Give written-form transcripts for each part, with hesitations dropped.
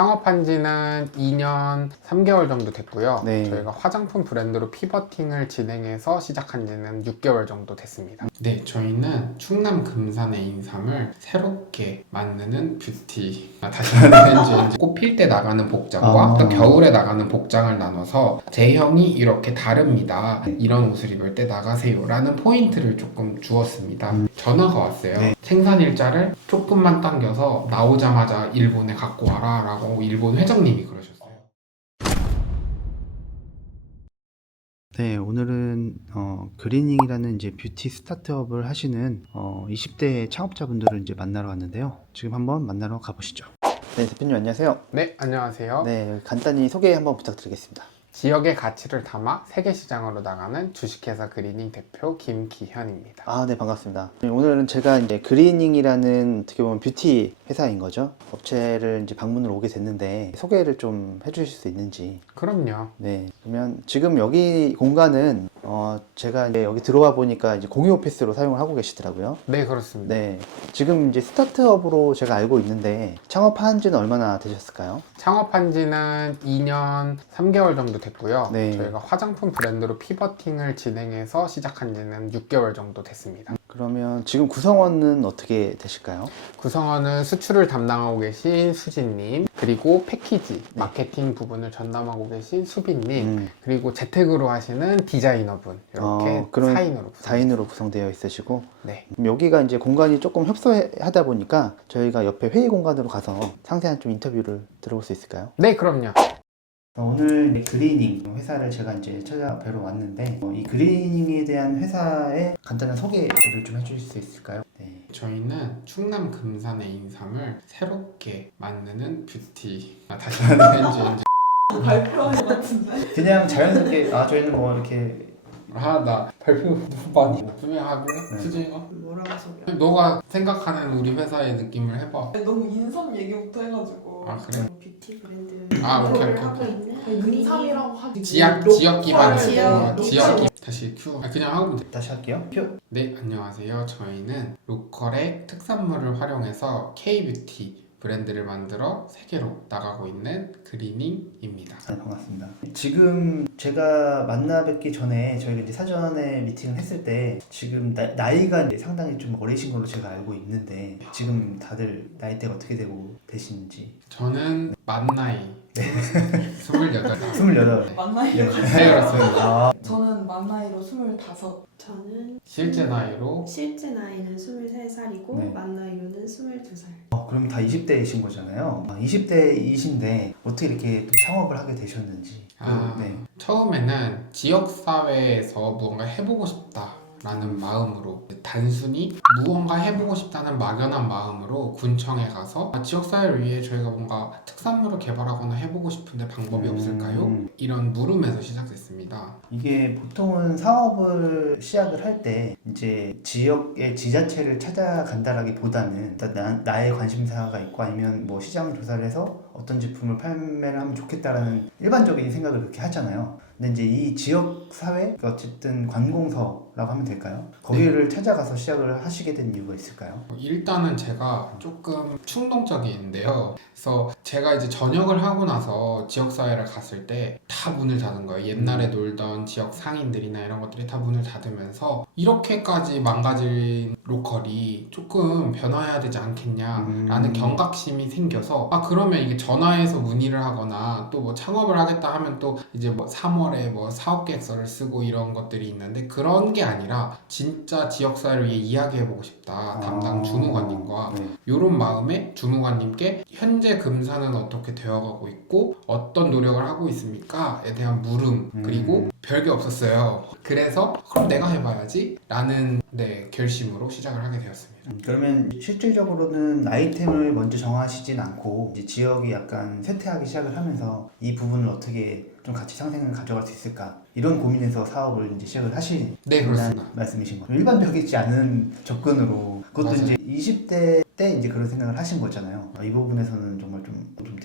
창업한 지는 2년 3개월 정도 됐고요. 네. 저희가 화장품 브랜드로 피버팅을 진행해서 시작한 지는 6개월 정도 됐습니다. 네, 저희는 충남 금산의 인삼을 새롭게 만드는 뷰티. 다시 한번 꽃필 때 나가는 복장과 또 겨울에 나가는 복장을 나눠서 제형이 이렇게 다릅니다. 이런 옷을 입을 때 나가세요 라는 포인트를 조금 주었습니다. 전화가 왔어요. 네. 생산 일자를 조금만 당겨서 나오자마자 일본에 갖고 와라 라고 일본 회장님이 그러셨어요. 네, 오늘은 그리닝이라는 이제 뷰티 스타트업을 하시는 20대 창업자분들을 이제 만나러 왔는데요. 지금 한번 만나러 가보시죠. 네, 대표님 안녕하세요. 네, 안녕하세요. 네, 간단히 소개 한번 부탁드리겠습니다. 지역의 가치를 담아 세계 시장으로 나가는 주식회사 그리닝 대표 김기현입니다. 아, 네, 반갑습니다. 오늘은 제가 이제 그리닝이라는 어떻게 보면 뷰티 회사인 거죠. 업체를 이제 방문을 오게 됐는데 소개를 좀 해주실 수 있는지. 그럼요. 네, 그러면 지금 여기 공간은 제가 이제 여기 들어와 보니까 이제 공유 오피스로 사용을 하고 계시더라고요. 네, 그렇습니다. 네, 지금 이제 스타트업으로 제가 알고 있는데 창업한 지는 얼마나 되셨을까요? 창업한 지는 2년 3개월 정도 됐고요. 네. 저희가 화장품 브랜드로 피버팅을 진행해서 시작한 지는 6개월 정도 됐습니다. 그러면 지금 구성원은 어떻게 되실까요? 구성원은 수출을 담당하고 계신 수진님, 그리고 패키지, 마케팅 부분을 전담하고 계신 수빈님, 그리고 재택으로 하시는 디자이너분, 이렇게 그런 4인으로 구성되어 있으시고, 네. 여기가 이제 공간이 조금 협소하다 보니까 저희가 옆에 회의 공간으로 가서 상세한 좀 인터뷰를 들어볼 수 있을까요? 네, 그럼요. 오늘 그리닝 회사를 제가 이제 찾아뵈러 왔는데 이 그리닝에 대한 회사의 간단한 소개를 좀 해주실 수 있을까요? 네. 저희는 충남 금산의 인삼을 새롭게 만드는 뷰티. 다시 한번 발표하는 것 같은데? 그냥 자연스럽게 저희는 뭐 이렇게 나 발표 많이 하고 수진이가 뭐라고 소개해? 너가 생각하는 우리 회사의 느낌을 해봐. 너무 인삼 얘기부터 해가지고 아, 그래? 뷰티 브랜드 오케이. 하고 있는 인삼이라고 하지 지역 기반의 지역 지역 다시 큐. 그냥 하면 돼. 다시 할게요. 네, 안녕하세요. 저희는 로컬의 특산물을 활용해서 K-뷰티 브랜드를 만들어 세계로 나가고 있는 그리닝입니다. 네, 반갑습니다. 지금 제가 만나 뵙기 전에 저희가 이제 사전에 미팅을 했을 때 지금 나이가 이제 상당히 좀 어리신 걸로 제가 알고 있는데 지금 다들 나이대가 어떻게 되고 계신지. 저는 만 나이 28. 28. 만나이로 네. 네, 그렇습니다. 저는 만나이로 25. 저는 실제 나이로 실제 나이는 23살이고 네. 만 나이로는 22살. 그럼 다 20대이신 거잖아요. 20대이신데 어떻게 이렇게 또 창업을 하게 되셨는지. 네. 처음에는 지역사회에서 무언가 해보고 싶다라는 마음으로 단순히 무언가 해보고 싶다는 막연한 마음으로 군청에 가서 지역사회를 위해 저희가 뭔가 특산물을 개발하거나 해보고 싶은데 방법이 없을까요? 이런 물음에서 시작됐습니다. 이게 보통은 사업을 시작을 할 때 이제 지역의 지자체를 찾아간다라기보다는 일단 나의 관심사가 있고 아니면 뭐 시장 조사를 해서 어떤 제품을 판매를 하면 좋겠다라는 일반적인 생각을 그렇게 하잖아요. 근데 이제 이 지역 사회, 어쨌든 관공서라고 하면 될까요? 거기를 찾아가서 시작을 하시게 된 이유가 있을까요? 일단은 제가 조금 충동적인데요. 그래서 제가 이제 전역을 하고 나서 지역사회를 갔을 때 다 문을 닫은 거예요. 옛날에 놀던 지역 상인들이나 이런 것들이 다 문을 닫으면서 이렇게까지 망가진 로컬이 조금 변화해야 되지 않겠냐라는 경각심이 생겨서 그러면 이게 전화해서 문의를 하거나 또 뭐 창업을 하겠다 하면 또 이제 뭐 3월에 뭐 사업 계획서를 쓰고 이런 것들이 있는데 그런 게 아니라 진짜 지역사회를 위해 이야기해보고 싶다. 담당 주무관님과 이런 마음에 주무관님께 현재 금산은 어떻게 되어가고 있고 어떤 노력을 하고 있습니까?에 대한 물음 그리고 별게 없었어요. 그래서 그럼 내가 해봐야지 라는 결심으로 시작을 하게 되었습니다. 그러면 실질적으로는 아이템을 먼저 정하시진 않고 이제 지역이 약간 쇠퇴하기 시작을 하면서 이 부분을 어떻게 좀 같이 상생을 가져갈 수 있을까 이런 고민에서 사업을 이제 시작을 하신 그렇습니다. 말씀이신 거예요. 일반적이지 않은 접근으로 그것도 맞아요. 이제 20대 때 이제 그런 생각을 하신 거잖아요. 이 부분에서는 정말 좀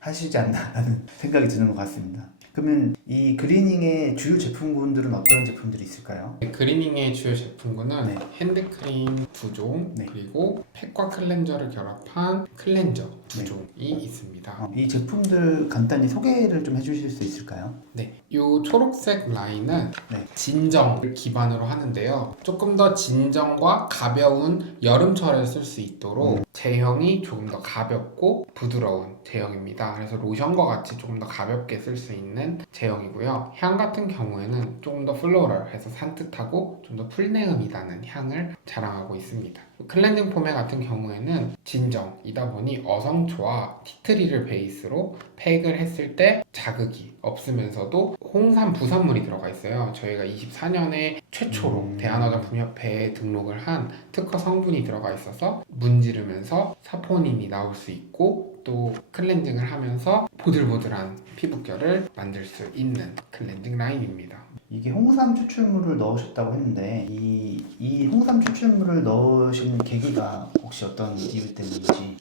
대단하시지 않나라는 생각이 드는 것 같습니다. 그러면 이 그리닝의 주요 제품군들은 어떤 제품들이 있을까요? 그리닝의 주요 제품군은 네. 핸드크림 2종 네. 그리고 팩과 클렌저를 결합한 클렌저 네. 2종이 있습니다. 이 제품들 간단히 소개를 좀 해주실 수 있을까요? 네, 이 초록색 라인은 네. 진정을 기반으로 하는데요. 조금 더 진정과 가벼운 여름철에 쓸 수 있도록 제형이 조금 더 가볍고 부드러운 제형입니다. 그래서 로션과 같이 조금 더 가볍게 쓸 수 있는 제형이고요. 향 같은 경우에는 조금 더 플로럴해서 산뜻하고 좀 더 풀내음이 나는 향을 자랑하고 있습니다. 클렌징 폼의 같은 경우에는 진정이다 보니 어성초와 티트리를 베이스로 팩을 했을 때 자극이 없으면서도 홍삼 부산물이 들어가 있어요. 저희가 24년에 최초로 대한화장품협회에 등록을 한 특허 성분이 들어가 있어서 문지르면서 사포닌이 나올 수 있고 또 클렌징을 하면서 보들보들한 피부결을 만들 수 있는 클렌징 라인입니다. 이게 홍삼 추출물을 넣으셨다고 했는데 이 홍삼 추출물을 넣으신 계기가 혹시 어떤 이유 때문인지?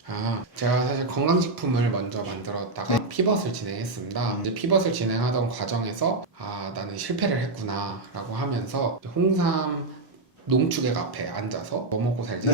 제가 사실 건강식품을 먼저 만들었다가 피벗을 진행했습니다. 이제 피벗을 진행하던 과정에서 나는 실패를 했구나 라고 하면서 홍삼 농축액 앞에 앉아서 뭐 먹고 살지?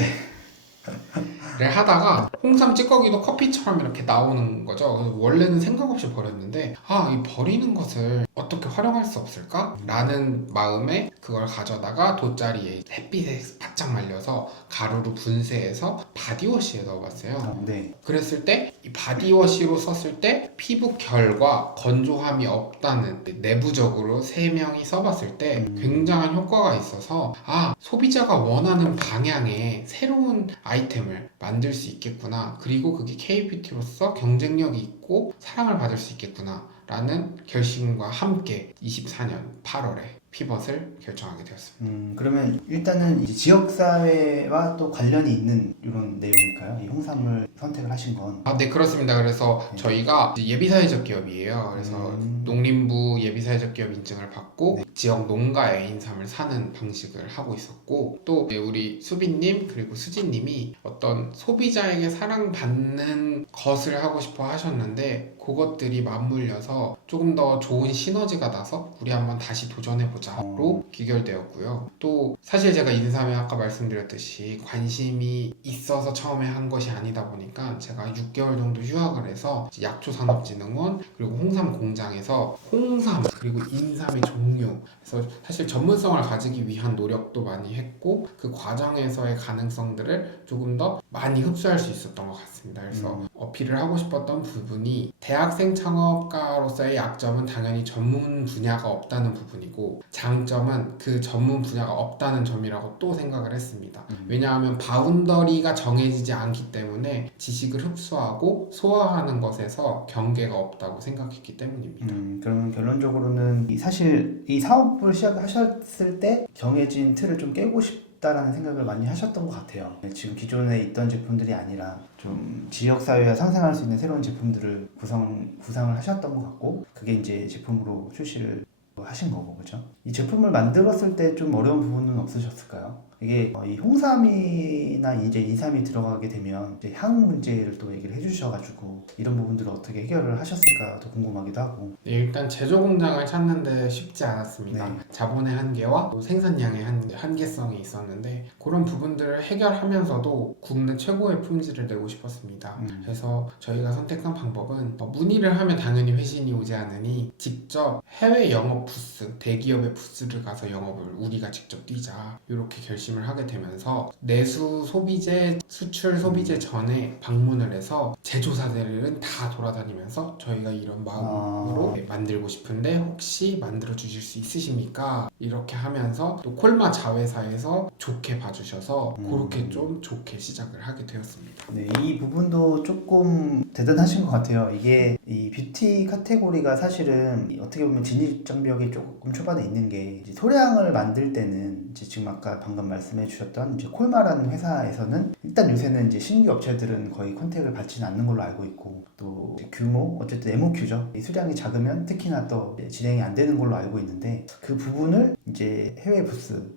를 하다가 홍삼 찌꺼기도 커피처럼 이렇게 나오는 거죠. 그래서 원래는 생각 없이 버렸는데 이 버리는 것을 어떻게 활용할 수 없을까? 라는 마음에 그걸 가져다가 돗자리에 햇빛에 바짝 말려서 가루로 분쇄해서 바디워시에 넣어봤어요. 네. 그랬을 때 이 바디워시로 썼을 때 피부 결과 건조함이 없다는 내부적으로 3명이 써봤을 때 굉장한 효과가 있어서 소비자가 원하는 방향의 새로운 아이템을 만들 수 있겠구나, 그리고 그게 K뷰티로서 경쟁력이 있고 사랑을 받을 수 있겠구나 라는 결심과 함께 24년 8월에 피벗을 결정하게 되었습니다. 그러면 일단은 이제 지역사회와 또 관련이 있는 이런 내용일까요? 이 홍삼을 선택을 하신 건? 네, 그렇습니다. 그래서 저희가 이제 예비사회적 기업이에요. 그래서 농림부 예비사회적 기업 인증을 받고 지역 농가의 인삼을 사는 방식을 하고 있었고, 또 우리 수빈님 그리고 수진님이 어떤 소비자에게 사랑받는 것을 하고 싶어 하셨는데 그것들이 맞물려서 조금 더 좋은 시너지가 나서 우리 한번 다시 도전해보자로 귀결되었고요. 또 사실 제가 인삼에 아까 말씀드렸듯이 관심이 있어서 처음에 한 것이 아니다 보니까 제가 6개월 정도 휴학을 해서 약초산업진흥원 그리고 홍삼 공장에서 홍삼 그리고 인삼의 종류, 그래서 사실 전문성을 가지기 위한 노력도 많이 했고 그 과정에서의 가능성들을 조금 더 많이 흡수할 수 있었던 것 같습니다. 그래서 어필을 하고 싶었던 부분이 대학생 창업가로서의 약점은 당연히 전문 분야가 없다는 부분이고 장점은 그 전문 분야가 없다는 점이라고 또 생각을 했습니다. 왜냐하면 바운더리가 정해지지 않기 때문에 지식을 흡수하고 소화하는 것에서 경계가 없다고 생각했기 때문입니다. 그러면 결론적으로는 사실 이 사업을 시작하셨을 때 정해진 틀을 좀 깨고 싶다라는 생각을 많이 하셨던 것 같아요. 지금 기존에 있던 제품들이 아니라 좀 지역사회와 상생할 수 있는 새로운 제품들을 구상을 하셨던 것 같고, 그게 이제 제품으로 출시를 하신 거고, 그죠? 이 제품을 만들었을 때 좀 어려운 부분은 없으셨을까요? 이게 이 홍삼이나 이제 인삼이 들어가게 되면 이제 향 문제를 또 얘기를 해주셔가지고 이런 부분들을 어떻게 해결을 하셨을까 더 궁금하기도 하고. 일단 제조 공장을 찾는데 쉽지 않았습니다. 자본의 한계와 또 생산량의 한계성이 있었는데 그런 부분들을 해결하면서도 국내 최고의 품질을 내고 싶었습니다. 그래서 저희가 선택한 방법은 문의를 하면 당연히 회신이 오지 않으니 직접 해외 영업 부스, 대기업의 부스를 가서 영업을 우리가 직접 뛰자, 이렇게 결심을 하게 되면서 내수 소비재, 수출 소비재 전에 방문을 해서 제조사들은 다 돌아다니면서 저희가 이런 마음으로 만들고 싶은데 혹시 만들어 주실 수 있으십니까? 이렇게 하면서 또 콜마 자회사에서 좋게 봐주셔서 그렇게 좀 좋게 시작을 하게 되었습니다. 네, 이 부분도 조금 대단하신 것 같아요. 이게 이 뷰티 카테고리가 사실은 어떻게 보면 진입장벽이 조금 초반에 있는 게, 이제 소량을 만들 때는 이제 지금 아까 방금 말씀해 주셨던 이제 콜마라는 회사에서는 일단 요새는 이제 신규 업체들은 거의 컨택을 받지는 않는 걸로 알고 있고, 또 규모, 어쨌든 MOQ죠. 이 수량이 작으면 특히나 또 진행이 안 되는 걸로 알고 있는데, 그 부분을 이제 해외 부스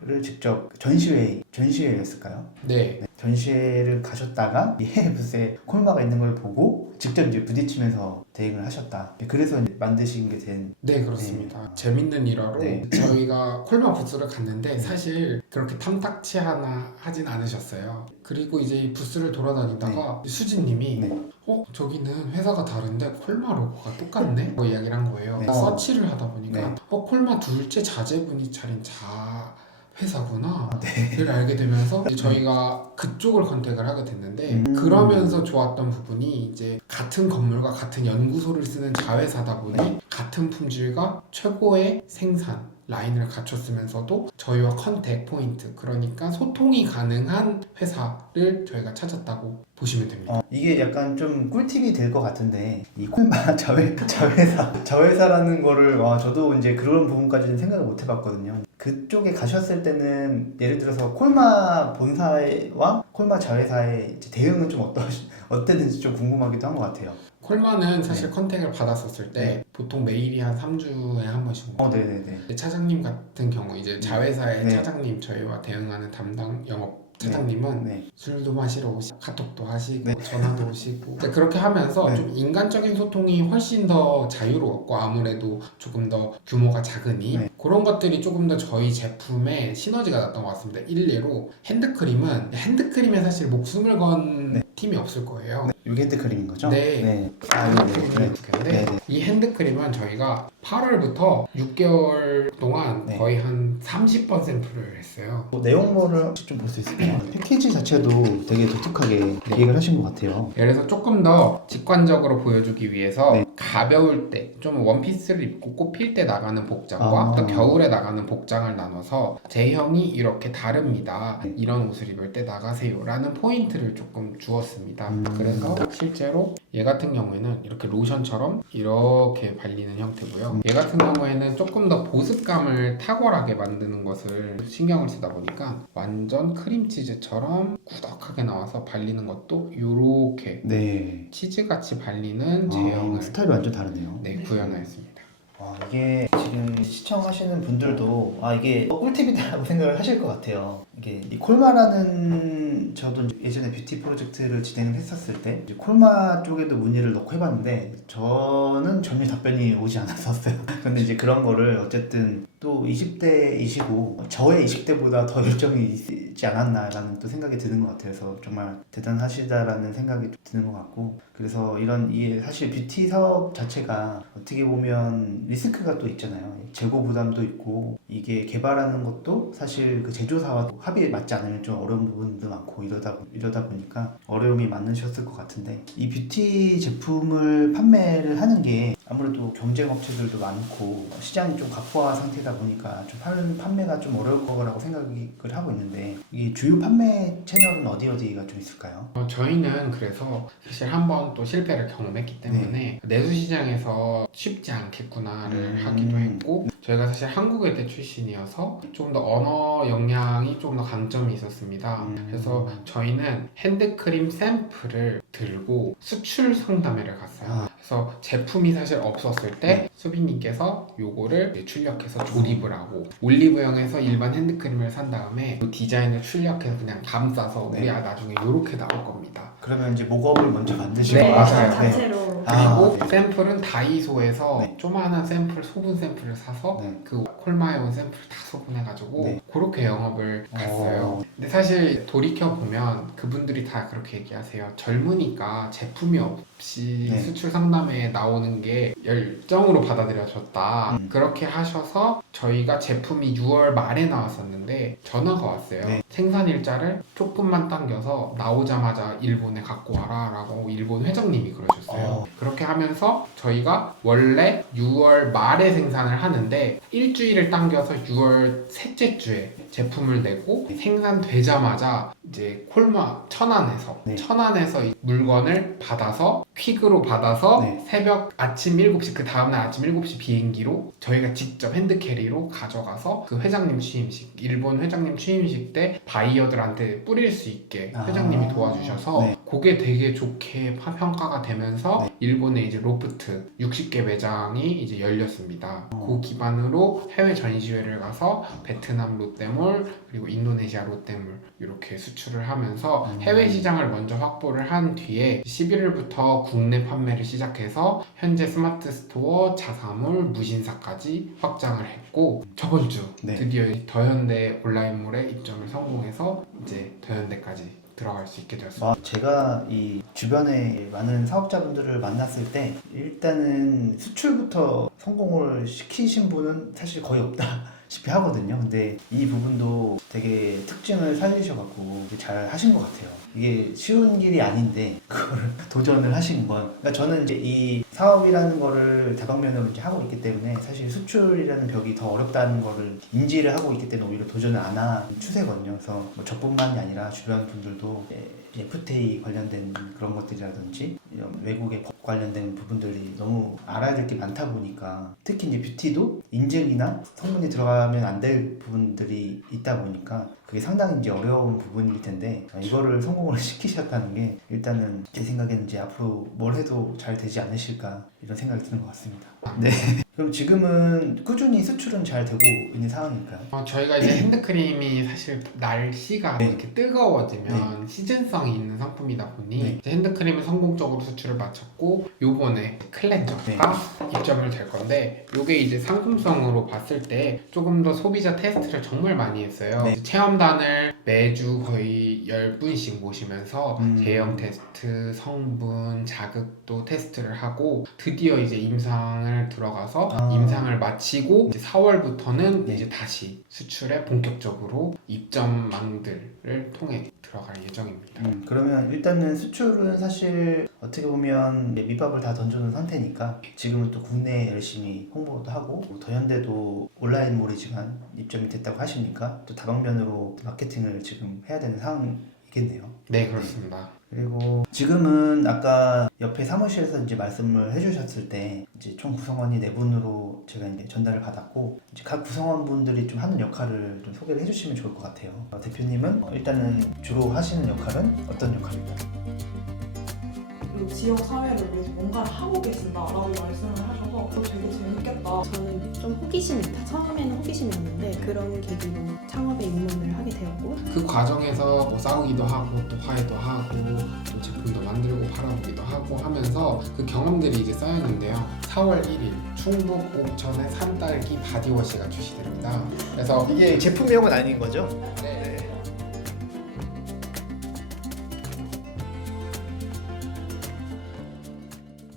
콜마를 직접 전시회였을까요? 네. 전시회를 가셨다가 이 해외부스에 콜마가 있는 걸 보고 직접 이제 부딪히면서 대행을 하셨다. 그래서 이제 만드신 게 된. 네, 그렇습니다. 재밌는 일화로 네. 저희가 콜마 부스를 갔는데 사실 그렇게 탐탁치 하나 하진 않으셨어요. 그리고 이제 이 부스를 돌아다니다가 수진님이 네. 저기는 회사가 다른데 콜마 로고가 똑같네? 뭐 이야기를 한 거예요. 네. 서치를 하다 보니까 네. 콜마 둘째 자제분이 차린 회사구나 네. 를 알게 되면서 이제 저희가 그쪽을 컨택을 하게 됐는데 음. 그러면서 좋았던 부분이 이제 같은 건물과 같은 연구소를 쓰는 자회사다 보니 같은 품질과 최고의 생산 라인을 갖췄으면서도 저희와 컨택 포인트 그러니까 소통이 가능한 회사를 저희가 찾았다고 보시면 됩니다. 이게 약간 좀 꿀팁이 될 것 같은데 이 콜마 자회사라는 거를 저도 이제 그런 부분까지는 생각을 못 해봤거든요. 그쪽에 가셨을 때는 예를 들어서 콜마 본사와 콜마 자회사의 이제 대응은 좀 어땠는지 좀 궁금하기도 한 것 같아요. 콜마는 사실 컨택을 받았었을 때 보통 메일이 한 3주에 한 번씩 오고 네네네. 차장님 같은 경우 이제 자회사의 네. 차장님 저희와 대응하는 담당 영업 차장님은 네. 술도 마시러 오시고 카톡도 하시고 네. 전화도 오시고 이제 그렇게 하면서 네. 좀 인간적인 소통이 훨씬 더 자유로웠고 아무래도 조금 더 규모가 작으니 네. 그런 것들이 조금 더 저희 제품에 시너지가 났던 것 같습니다. 일례로 핸드크림에 사실 목숨을 건 네. 팀이 없을 거예요. 이게 핸드크림인 거죠? 네. 네. 네. 이 핸드크림은 저희가 8월부터 6개월 동안 네. 거의 한 30번 샘플을 했어요. 내용물을 혹시 좀 볼 수 있을까요? 패키지 자체도 되게 독특하게 기획을 하신 것 같아요. 그래서 조금 더 직관적으로 보여주기 위해서 네. 가벼울 때 좀 원피스를 입고 꽃필 때 나가는 복장과 또 겨울에 나가는 복장을 나눠서 제형이 이렇게 다릅니다. 네. 이런 옷을 입을 때 나가세요 라는 포인트를 조금 주었습니다. 그래서 실제로 얘 같은 경우에는 이렇게 로션처럼 이렇게 발리는 형태고요. 얘 같은 경우에는 조금 더 보습감을 탁월하게 만드는 것을 신경을 쓰다 보니까 완전 크림치즈처럼 꾸덕하게 나와서 발리는 것도 이렇게 네. 치즈같이 발리는 제형을 스타일이 완전 다르네요. 네, 구현하였습니다. 이게 지금 시청하시는 분들도 이게 꿀팁이다라고 생각을 하실 것 같아요. 이게 이 콜마라는 저도 예전에 뷰티 프로젝트를 진행을 했었을 때 이제 콜마 쪽에도 문의를 넣고 해봤는데 저는 전혀 답변이 오지 않았었어요. 근데 이제 그런 거를 어쨌든 또 20대이시고 저의 20대보다 더 열정이 있지 않았나라는 또 생각이 드는 것 같아서 정말 대단하시다라는 생각이 드는 것 같고 그래서 사실 뷰티 사업 자체가 어떻게 보면 리스크가 또 있잖아요. 재고 부담도 있고 이게 개발하는 것도 사실 그 제조사와 합의에 맞지 않으면 좀 어려운 부분도 많고 이러다 보니까 어려움이 많으셨을 것 같은데 이 뷰티 제품을 판매를 하는 게 아무래도 경쟁 업체들도 많고 시장이 좀 각화 상태다 보니까 좀 판매가 좀 어려울 거라고 생각을 하고 있는데 이 주요 판매 채널은 어디가 좀 있을까요? 저희는 그래서 사실 한번 또 실패를 경험했기 때문에 내수 시장에서 쉽지 않겠구나를 하기도 했고 저희가 사실 한국외대 출신이어서 좀 더 언어 역량이 좀 더 강점이 있었습니다. 그래서 저희는 핸드크림 샘플을 들고 수출 상담회를 갔어요. 그래서 제품이 사실 없었을 때 수빈님께서 요거를 출력해서 조립을 하고 올리브영에서 일반 핸드크림을 산 다음에 그 디자인을 출력해서 그냥 감싸서 우리 나중에 요렇게 나올 겁니다. 그러면 이제 목업을 먼저 만드시고 네, 맞아요. 자체로 그리고 샘플은 다이소에서 네. 조그마한 소분 샘플을 사서 네. 그 콜마에 온 샘플 다 소분해가지고 네. 그렇게 영업을 갔어요. 근데 사실 돌이켜보면 그분들이 다 그렇게 얘기하세요. 젊으니까 제품이 없이 네. 수출 상담회에 나오는 게 열정으로 받아들여졌다. 그렇게 하셔서 저희가 제품이 6월 말에 나왔었는데 전화가 왔어요. 네. 생산 일자를 조금만 당겨서 나오자마자 일본에 갖고 와라 라고 일본 회장님이 그러셨어요. 그렇게 하면서 저희가 원래 6월 말에 생산을 하는데 일주일을 당겨서 6월 셋째 주에 제품을 내고 생산되자마자 이제 콜마 천안에서 이 물건을 받아서 퀵으로 받아서 새벽 아침 7시 그 다음날 아침 7시 비행기로 저희가 직접 핸드캐리로 가져가서 그 회장님 취임식 일본 회장님 취임식 때 바이어들한테 뿌릴 수 있게 회장님이 도와주셔서 그게 되게 좋게 평가가 되면서 일본 일본의 이제 로프트 60개 매장이 이제 열렸습니다. 그 기반으로 해외 전시회를 가서 베트남 롯데몰 그리고 인도네시아 롯데몰 이렇게 수출을 하면서 해외 시장을 먼저 확보를 한 뒤에 11월부터 국내 판매를 시작해서 현재 스마트 스토어, 자사몰, 무신사까지 확장을 했고 저번 주 네. 드디어 이 더현대 온라인몰에 입점을 성공해서 이제 더현대까지 들어갈 수 있게 되었습니다. 제가 이 주변에 많은 사업자분들을 만났을 때 일단은 수출부터 성공을 시키신 분은 사실 거의 없다시피 하거든요. 근데 이 부분도 되게 특징을 살리셔갖고 잘 하신 것 같아요. 이게 쉬운 길이 아닌데 그거를 도전을 하신 건, 그러니까 저는 이제 이 사업이라는 거를 다방면으로 이제 하고 있기 때문에 사실 수출이라는 벽이 더 어렵다는 거를 인지를 하고 있기 때문에 오히려 도전을 안 한 추세거든요. 그래서 뭐 저뿐만이 아니라 주변 분들도 FTA 관련된 그런 것들이라든지 이런 외국의 법 관련된 부분들이 너무 알아야 될 게 많다 보니까, 특히 이제 뷰티도 인증이나 성분이 들어가면 안 될 부분들이 있다 보니까 그게 상당히 이제 어려운 부분일 텐데, 이거를 성공을 시키셨다는 게 일단은 제 생각에는 이제 앞으로 뭘 해도 잘 되지 않으실까 이런 생각이 드는 것 같습니다. 네. 그럼 지금은 꾸준히 수출은 잘 되고 있는 상황일까요? 저희가 이제 핸드크림이 사실 날씨가 네. 이렇게 뜨거워지면 시즌성이 있는 상품이다 보니 네. 이제 핸드크림을 성공적으로 수출을 마쳤고 요번에 클렌저가 입점을 될 건데, 요게 이제 상품성으로 봤을 때 조금 더 소비자 테스트를 정말 많이 했어요. 네. 체험단을 매주 거의 10분씩 모시면서 제형 테스트, 성분, 자극도 테스트를 하고 드디어 이제 임상을 들어가서 임상을 마치고 이제 4월부터는 네. 이제 다시 수출에 본격적으로 입점망들을 통해 들어갈 예정입니다. 그러면 일단은 수출은 사실 어떻게 보면 이제 밑밥을 다 던져놓은 상태니까 지금은 또 국내에 열심히 홍보도 하고, 더현대도 온라인몰이지만 입점이 됐다고 하시니까 또 다방면으로 마케팅을 지금 해야 되는 상황이겠네요. 네, 그렇습니다. 그리고 지금은 아까 옆에 사무실에서 이제 말씀을 해주셨을 때 이제 총 구성원이 4분으로 제가 이제 전달을 받았고, 이제 각 구성원분들이 좀 하는 역할을 좀 소개를 해주시면 좋을 것 같아요. 대표님은 일단은 주로 하시는 역할은 어떤 역할인가요? 그 지역 사회를 위해서 뭔가를 하고 계신다라고 말씀을 하셔서 되게 재밌겠다. 저는 좀 처음에는 호기심이었는데 그런 계기로 창업에 입문을 하게 되었고, 그 과정에서 뭐 싸우기도 하고 또 화해도 하고 또 제품도 만들고 팔아보기도 하고 하면서 그 경험들이 이제 쌓였는데요. 4월 1일 충북 옥천의 산딸기 바디워시가 출시됩니다. 그래서 이게 제품명은 아닌 거죠? 네,